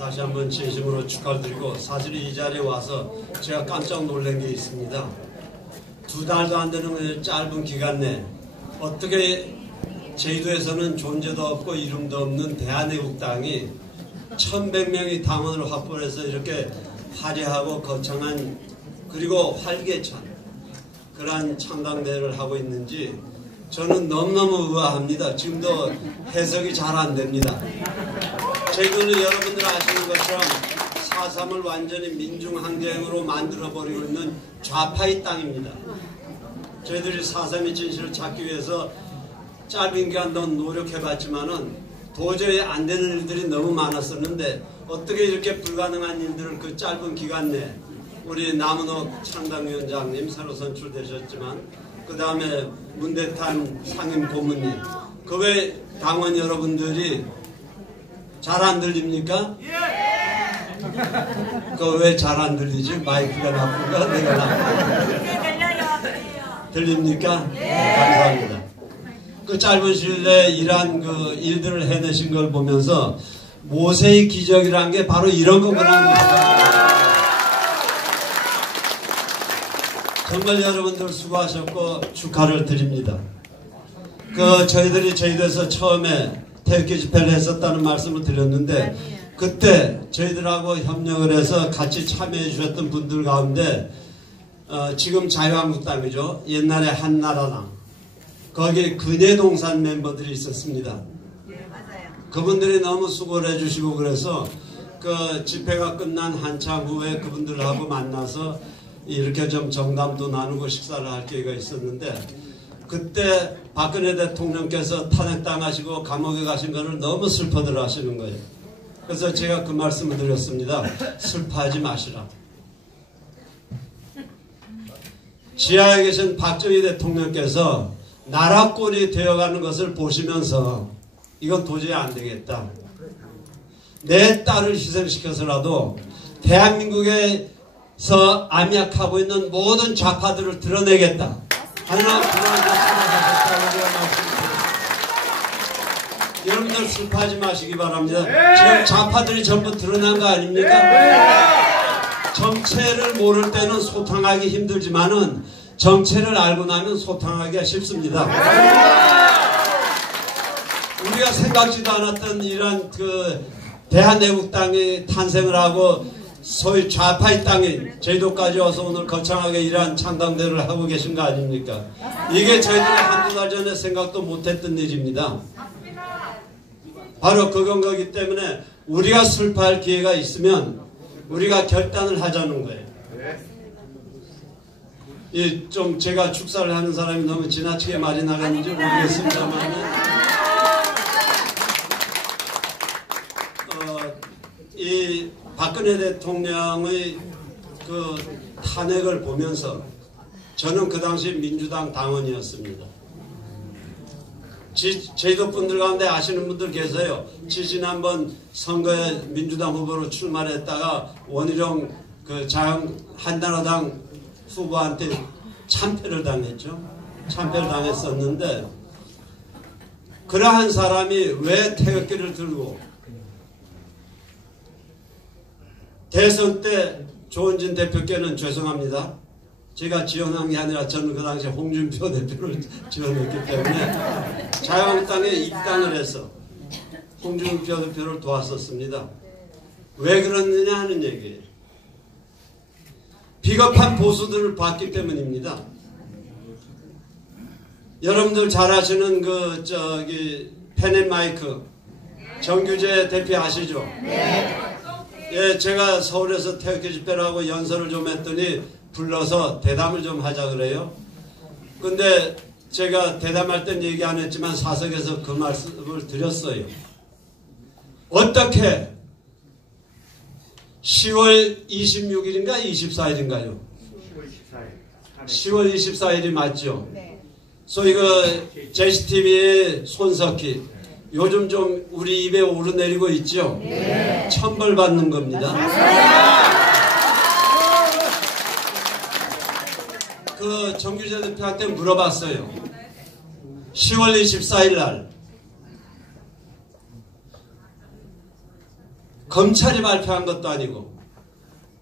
다시 한번 진심으로 축하드리고, 사실 이 자리에 와서 제가 깜짝 놀란 게 있습니다. 2달도 안 되는 짧은 기간 내에 어떻게 제주도에서는 존재도 없고 이름도 없는 대한애국당이 1100명의 당원을 확보해서 이렇게 화려하고 거창한 그리고 활기찬 그러한 창당대회를 하고 있는지 저는 너무너무 의아합니다. 지금도 해석이 잘 안 됩니다. 저희들은 여러분들 아시는 것처럼 4.3을 완전히 민중항쟁으로 만들어버리고 있는 좌파의 땅입니다. 저희들이 4.3의 진실을 찾기 위해서 짧은 기간 동안 노력해봤지만은 도저히 안 되는 일들이 너무 많았었는데 어떻게 이렇게 불가능한 일들을 그 짧은 기간 내에 우리 남은옥 창당위원장님 새로 선출되셨지만 그 다음에 문대탄 상임 고문님 그 외 당원 여러분들이 잘 안 들립니까? 그 왜 잘 안 들리지? 마이크가 나쁜가? 내가 나쁜가? 들립니까? 감사합니다. 그 짧은 시일 내에 이러한 그 일들을 해내신 걸 보면서 모세의 기적이라는 게 바로 이런 거구나. 정말 여러분들 수고하셨고 축하를 드립니다. 그 저희들이 제주도에서 처음에 태극기 집회를 했었다는 말씀을 드렸는데 그때 저희들하고 협력을 해서 같이 참여해 주셨던 분들 가운데 지금 자유한국당이죠. 옛날에 한나라당 거기에 근혜동산 멤버들이 있었습니다. 그분들이 너무 수고를 해주시고 그래서 그 집회가 끝난 한참 후에 그분들하고 만나서 이렇게 좀 정담도 나누고 식사를 할 기회가 있었는데 그때 박근혜 대통령께서 탄핵당하시고 감옥에 가신 것을 너무 슬퍼들 하시는 거예요. 그래서 제가 그 말씀을 드렸습니다. 슬퍼하지 마시라. 지하에 계신 박정희 대통령께서 나라꼴이 되어가는 것을 보시면서 이건 도저히 안 되겠다. 내 딸을 희생시켜서라도 대한민국에서 암약하고 있는 모든 좌파들을 드러내겠다. 하는 그런 생각하셨다고 제가 말씀드립니다. 여러분들 슬퍼하지 마시기 바랍니다. 지금 좌파들이 전부 드러난 거 아닙니까? 정체를 모를 때는 소탕하기 힘들지만은 정체를 알고 나면 소탕하기가 쉽습니다. 우리가 생각지도 않았던 이런 그 대한애국당이 탄생을 하고 소위 좌파의 땅인 제주도까지 와서 오늘 거창하게 이러한 창당대회를 하고 계신 거 아닙니까? 이게 저희들이 한두 달 전에 생각도 못했던 일입니다. 바로 그건 거기 때문에 우리가 슬퍼할 기회가 있으면 우리가 결단을 하자는 거예요. 좀 제가 축사를 하는 사람이 너무 지나치게 말이 나갔는지 모르겠습니다만 이 박근혜 대통령의 그 탄핵을 보면서 저는 그 당시 민주당 당원이었습니다. 제주도 분들 가운데 아시는 분들 계세요. 지난번 선거에 민주당 후보로 출마를 했다가 원희룡 그 한나라당 후보한테 참패를 당했죠. 참패를 당했었는데 그러한 사람이 왜 태극기를 들고 대선 때 조은진 대표께는 죄송합니다. 제가 지원한 게 아니라 저는 그 당시에 홍준표 대표를 지원했기 때문에 자유한국당에 입당을 해서 홍준표 대표를 도왔었습니다. 왜 그러느냐 하는 얘기예요. 비겁한 보수들을 봤기 때문입니다. 여러분들 잘 아시는 그 펜앤마이크 정규재 대표 아시죠? 네. 예, 제가 서울에서 태극기 집회를 하고 연설을 좀 했더니 불러서 대담을 좀 하자 그래요. 근데 제가 대담할 땐 얘기 안 했지만 사석에서 그 말씀을 드렸어요. 어떻게 10월 26일인가 24일인가요? 10월 24일이 맞죠? 소위 그 JCTV의 손석희 요즘 좀 우리 입에 오르내리고 있죠? 네. 천벌받는 겁니다. 그 정규재 대표한테 물어봤어요. 10월 24일 날 검찰이 발표한 것도 아니고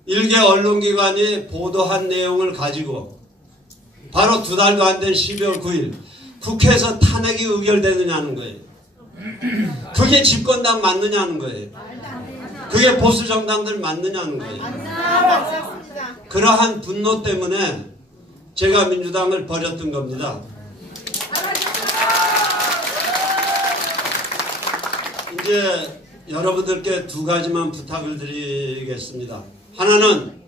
일개 언론기관이 보도한 내용을 가지고 바로 2달도 안 된 12월 9일 국회에서 탄핵이 의결되느냐는 거예요. 그게 집권당 맞느냐는 거예요. 그게 보수정당들 맞느냐는 거예요. 그러한 분노 때문에 제가 민주당을 버렸던 겁니다. 이제 여러분들께 2가지만 부탁을 드리겠습니다. 하나는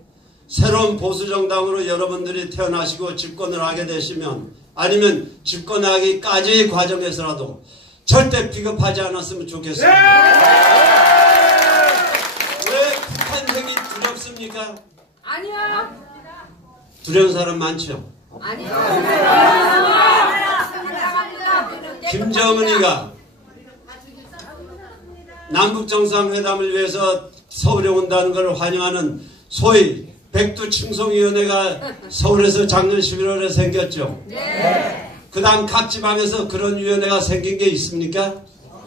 새로운 보수정당으로 여러분들이 태어나시고 집권을 하게 되시면 아니면 집권하기까지의 과정에서라도 절대 비겁하지 않았으면 좋겠습니다. 왜 북한 핵이 두렵습니까? 아니요. 두려운 사람 많죠? 아니요. 김정은이가 남북정상회담을 위해서 서울에 온다는 걸 환영하는 소위 백두충송위원회가 서울에서 작년 11월에 생겼죠. 네. 그 다음 각 지방에서 그런 위원회가 생긴 게 있습니까?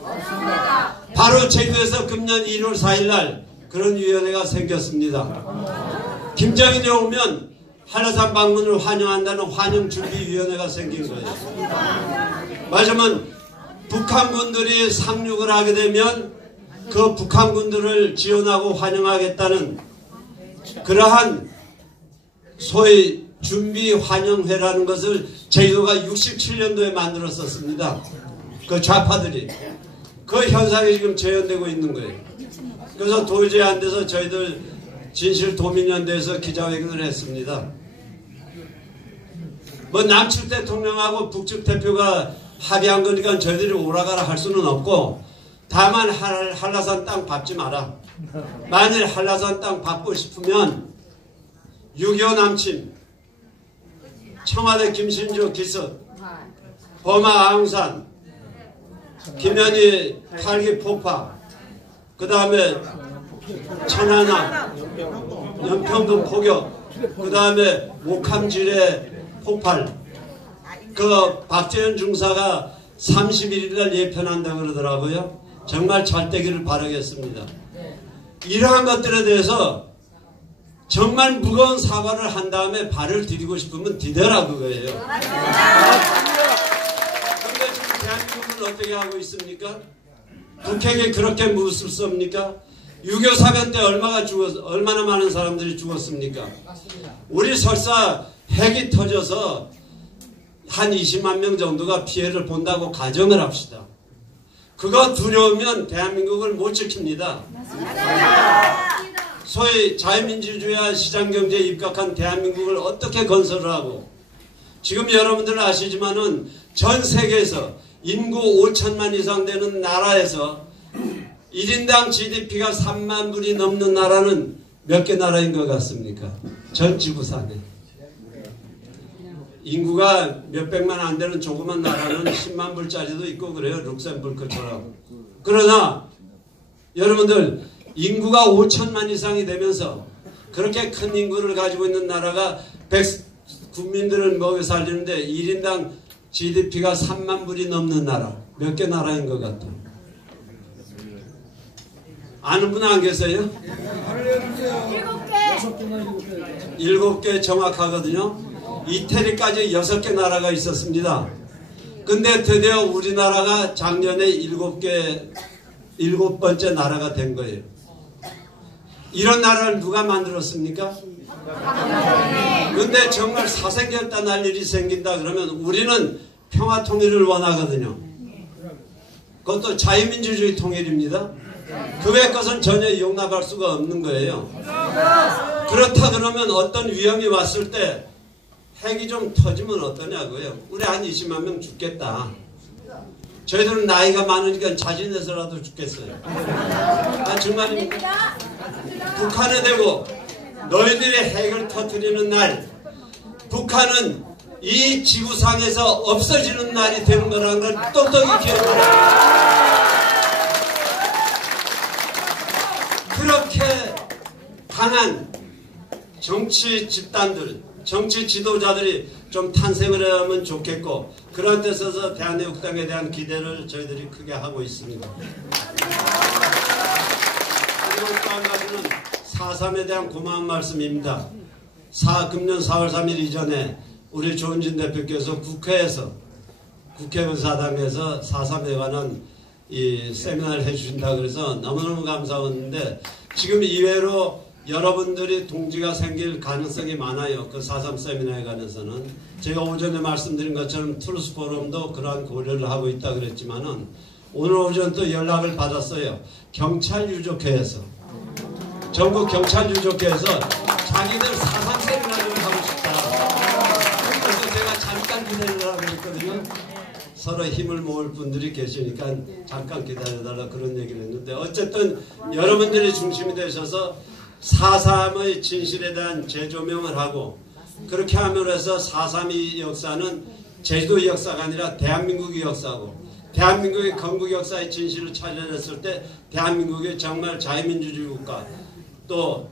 없습니다. 바로 제주에서 금년 1월 4일 날 그런 위원회가 생겼습니다. 김정은이 오면 한라산 방문을 환영한다는 환영준비위원회가 생긴 거예요. 맞으면 북한군들이 상륙을 하게 되면 그 북한군들을 지원하고 환영하겠다는 그러한 소위 준비환영회라는 것을 제주도가 67년도에 만들었었습니다. 그 좌파들이. 그 현상이 지금 재현되고 있는 거예요. 그래서 도저히 안 돼서 저희들 진실도민연대에서 기자회견을 했습니다. 뭐 남측 대통령하고 북측 대표가 합의한 거니까 저희들이 오라가라 할 수는 없고 다만 한라산 땅 밟지 마라. 만일 한라산 땅 밟고 싶으면 6.25 남침, 청와대 김신조 기습, 버마 아웅산, 김현희 탈기 폭파, 그 다음에 천안함, 연평도 포격, 그 다음에 목함지뢰 폭발, 그 박재현 중사가 31일날 예편한다고 그러더라고요. 정말 잘 되기를 바라겠습니다. 이러한 것들에 대해서 정말 무거운 사과를 한 다음에 발을 디디고 싶으면 디뎌라 그거예요. 그런데 지금 대한민국은 어떻게 하고 있습니까? 북핵이 그렇게 무섭습니까? 6.25 사변 때 얼마나 많은 사람들이 죽었습니까? 우리 설사 핵이 터져서 한 20만 명 정도가 피해를 본다고 가정을 합시다. 그거 두려우면 대한민국을 못 지킵니다. 소위 자유민주주의와 시장경제에 입각한 대한민국을 어떻게 건설을 하고 지금 여러분들 아시지만은 전 세계에서 인구 5천만 이상 되는 나라에서 1인당 GDP가 3만 불이 넘는 나라는 몇 개 나라인 것 같습니까? 전 지구상에. 인구가 몇백만 안 되는 조그만 나라는 10만 불짜리도 있고 그래요. 룩셈부르크처럼. 그러나 여러분들 인구가 5천만 이상이 되면서 그렇게 큰 인구를 가지고 있는 나라가 국민들을 먹여 살리는데 1인당 GDP가 3만 불이 넘는 나라. 몇 개 나라인 것 같아요. 아는 분 안 계세요? 7개. 7개 정확하거든요. 이태리까지 6개 나라가 있었습니다. 근데 드디어 우리나라가 작년에 7번째 나라가 된 거예요. 이런 나라를 누가 만들었습니까? 근데 정말 사생겼다 날 일이 생긴다 그러면 우리는 평화 통일을 원하거든요. 그것도 자유민주주의 통일입니다. 그 외의 것은 전혀 용납할 수가 없는 거예요. 그렇다 그러면 어떤 위험이 왔을 때 핵이 좀 터지면 어떠냐고요. 우리 한 20만 명 죽겠다. 저희들은 나이가 많으니까 자진해서라도 죽겠어요. 아 정말입니까? 북한에 대고 너희들이 핵을 터뜨리는 날 북한은 이 지구상에서 없어지는 날이 되는 거라는 걸 똑똑히 기억하라. 그렇게 강한 정치 집단들, 정치 지도자들이 좀 탄생을 하면 좋겠고 그런 데 있어서 대한애국당에 대한 기대를 저희들이 크게 하고 있습니다. 그리고 4.3에 대한 고마운 말씀입니다. 금년 4월 3일 이전에 우리 조은진 대표께서 국회의사당에서 4.3에 관한 이 세미나를 해주신다 그래서 너무너무 감사했는데, 지금 이외로 여러분들이 동지가 생길 가능성이 많아요. 그 4.3 세미나에 관해서는 제가 오전에 말씀드린 것처럼 트루스 포럼도 그러한 고려를 하고 있다 그랬지만은, 오늘 오전 또 연락을 받았어요. 경찰 유족회에서, 전국 경찰 유족회에서 자기들 4.3 세미나를 하고 싶다. 그래서 제가 잠깐 기다리라고 했거든요. 서로 힘을 모을 분들이 계시니까 잠깐 기다려달라 그런 얘기를 했는데, 어쨌든 여러분들이 중심이 되셔서 4.3의 진실에 대한 재조명을 하고, 그렇게 함으로 해서 4.3의 역사는 제주도의 역사가 아니라 대한민국의 역사고, 대한민국의 건국 역사의 진실을 찾아냈을 때 대한민국이 정말 자유민주주의 국가, 또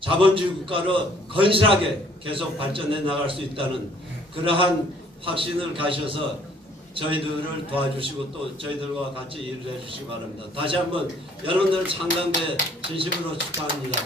자본주의 국가로 건실하게 계속 발전해 나갈 수 있다는 그러한 확신을 가셔서 저희들을 도와주시고 또 저희들과 같이 일을 해주시기 바랍니다. 다시 한번 여러분들 창당대 진심으로 축하합니다.